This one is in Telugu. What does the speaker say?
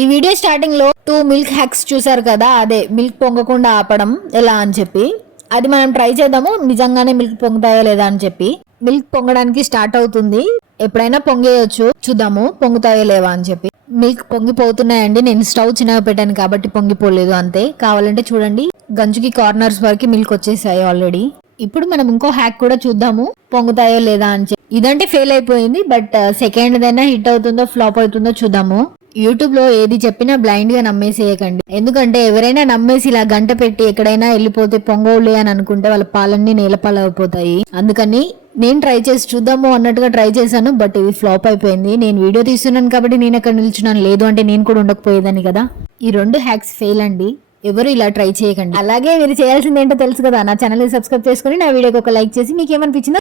ఈ వీడియో స్టార్టింగ్ లో 2 మిల్క్ హ్యాక్స్ చూసారు కదా, అదే మిల్క్ పొంగకుండా ఆపడం ఎలా అని చెప్పి. అది మనం ట్రై చేద్దాము, నిజంగానే మిల్క్ పొంగుతాయా లేదా అని చెప్పి. మిల్క్ పొంగడానికి స్టార్ట్ అవుతుంది, ఎప్పుడైనా పొంగేయచ్చు, చూద్దాము పొంగుతాయో లేవా అని చెప్పి. మిల్క్ పొంగిపోతున్నాయండి, నేను స్టవ్ చిన్నగా పెట్టాను కాబట్టి పొంగిపోలేదు అంతే. కావాలంటే చూడండి, గంజుకి కార్నర్స్ వరకు మిల్క్ వచ్చేసాయి ఆల్రెడీ. ఇప్పుడు మనం ఇంకో హ్యాక్ కూడా చూద్దాము పొంగుతాయో లేదా అని చెప్పి. ఇదంటే ఫెయిల్ అయిపోయింది, బట్ సెకండ్ దైనా హిట్ అవుతుందో ఫ్లాప్ అవుతుందో చూద్దాము. యూట్యూబ్ లో ఏది చెప్పినా బ్లైండ్ గా నమ్మేసేయకండి, ఎందుకంటే ఎవరైనా నమ్మేసి ఇలా గంట పెట్టి ఎక్కడైనా వెళ్ళిపోతే పొంగవులే అని అనుకుంటే వాళ్ళ పాలన్నీ నేలపాలైపోతాయి. అందుకని నేను ట్రై చేసి చూద్దాము అన్నట్టుగా ట్రై చేశాను, బట్ ఇది ఫ్లాప్ అయిపోయింది. నేను వీడియో తీస్తున్నాను కాబట్టి నేను అక్కడ నిల్చున్నాను, లేదు అంటే నేను కూడా ఉండకపోయేదాన్ని కదా. ఈ 2 హ్యాక్స్ ఫెయిల్ అండి, ఎవరు ఇలా ట్రై చేయకండి. అలాగే మీరు చేయాల్సింది ఏంటో తెలుసు కదా, నా ఛానల్ ని సబ్స్క్రైబ్ చేసుకుని నా వీడియోకి ఒక లైక్ చేసి మీకు ఏమనిపించిందో